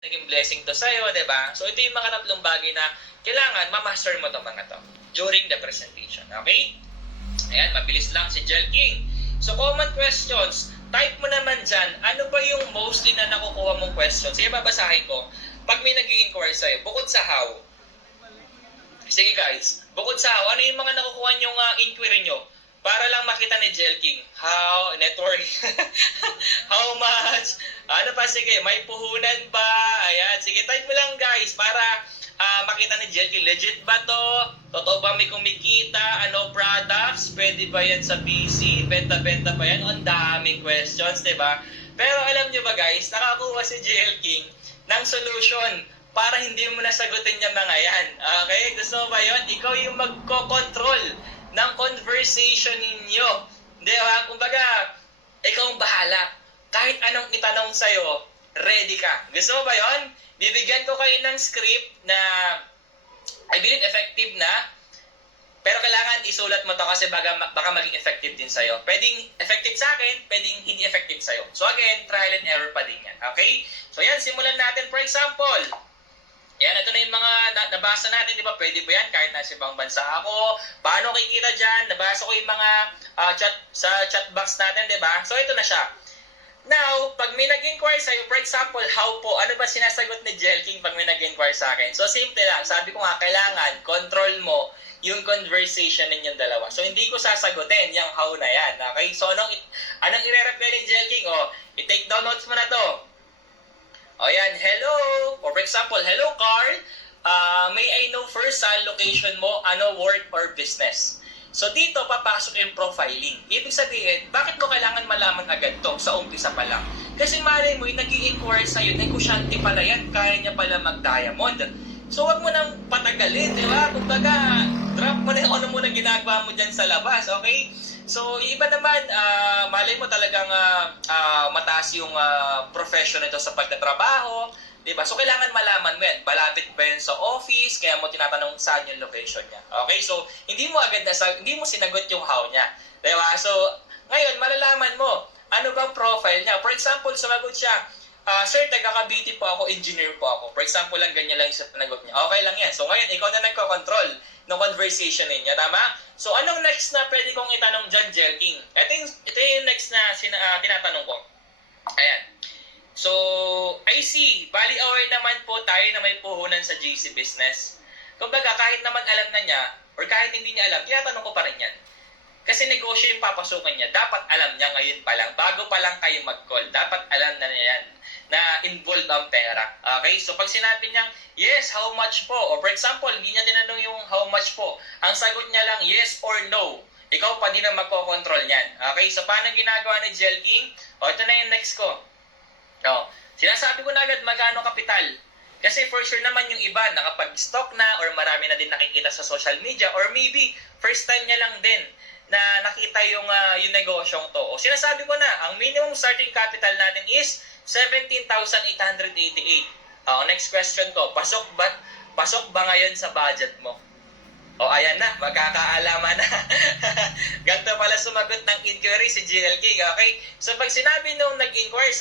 naging blessing to sa'yo, di ba? So, ito yung mga tatlong bagay na kailangan ma-master mo itong mga to during the presentation. Okay? Ayan, mabilis lang si Jel King. So, common questions. Type mo naman dyan, ano ba yung mostly na nakukuha mong questions? Sige, babasahin ko. Pag may nag-i-inquire sa'yo, bukod sa how. Sige guys, bukod sa how, ano yung mga nakukuha nyong inquiry nyo? Para lang makita ni Jel King. How? Network. How much? Ano pa? Sige, may puhunan ba? Ayan. Sige, type mo lang guys para makita ni Jel King. Legit ba to? Totoo ba may kumikita? Ano products? Pwede ba yan sa PC? Benta-benta ba yan? Ang daming questions, diba? Pero alam nyo ba guys, nakakuha si Jel King ng solution para hindi mo nasagutin yung mga yan. Okay? Gusto mo ba yun? Ikaw yung magko-control ng conversation ninyo. Di ba? Kumbaga, ikaw ang bahala. Kahit anong itanong sa'yo, ready ka. Gusto mo ba yun? Bibigyan ko kayo ng script na I believe effective na, pero kailangan isulat mo to kasi baka maging effective din sa'yo. Pwedeng effective sa akin, pwedeng hindi effective sa'yo. So again, trial and error pa din yan. Okay? So yan, simulan natin. For example, yan, ito na yung mga nabasa natin, di ba? Pwede ba yan kahit nasa ibang bansa ako? Paano kikita dyan? Nabasa ko yung mga sa chat box natin, di ba? So ito na siya. Now, pag may nag-inquire sa'yo, for example, how po, ano ba sinasagot ni Jel King pag may nag-inquire sa akin? So simple lang, sabi ko nga, kailangan control mo yung conversation ninyong dalawa. So hindi ko sasagutin yung how na yan. Okay? So anong i-reply ni Jel King? I-take down notes mo na to. O yan, hello. For example, hello Carl. May I know first saan location mo, ano work or business? So dito papasok yung profiling. Ibig sabihin, bakit mo kailangan malaman agad to sa umpisa pa lang? Kasi malay mo, yung nag-i-inquire sa'yo, negosyante pala yan, kaya niya pala mag-diamond. So wag mo nang patagalin, di ba? Kumbaga, drop mo na yung ano muna ginagawa mo dyan sa labas, okay? So, iba naman, malay mo talagang mataas yung profession nito sa pagtatrabaho, diba? So, kailangan malaman mo yan. Malapit ba yan sa office? Kaya mo tinatanong saan yung location niya. Okay? So, hindi mo sinagot yung how niya. Diba? So, ngayon, malalaman mo, ano bang profile niya? For example, sumagot siya, sir, taga-Cavite po ako, engineer po ako. For example lang, ganyan lang yung panagot niya. Okay lang yan. So, ngayon, ikaw na nagko-control ng conversation ninyo. Tama? So, anong next na pwede kong itanong dyan, Jel King? Ito yung next na tinatanong ko. Ayan. So, I see. Bali, aware naman po tayo na may puhunan sa GC business. Kumbaga, kahit naman alam na niya, or kahit hindi niya alam, tinatanong ko pa rin yan. Kasi negosyo yung papasukan niya, dapat alam niya ngayon pa lang, bago pa lang kayo mag-call, dapat alam na niya yan, na involved ang pera. Okay? So, pag sinabi niya, yes, how much po? O for example, hindi niya tinanong yung how much po. Ang sagot niya lang, yes or no. Ikaw pa din ang magkocontrol niyan. Okay? So, paano ginagawa ni Jel King? O, ito na yung next ko. O, sinasabi ko na agad magkano kapital. Kasi for sure naman yung iba, nakapag-stock na or marami na din nakikita sa social media or maybe first time niya lang din na nakita yung negosyong to. O, sinasabi ko na, ang minimum starting capital natin is 17,888. Next question ko, pasok ba ngayon sa budget mo? O, ayan na, magkakaalaman na. Ganito pala sumagot ng inquiry si Jel King, okay? So, pag sinabi nung nag-inquire sa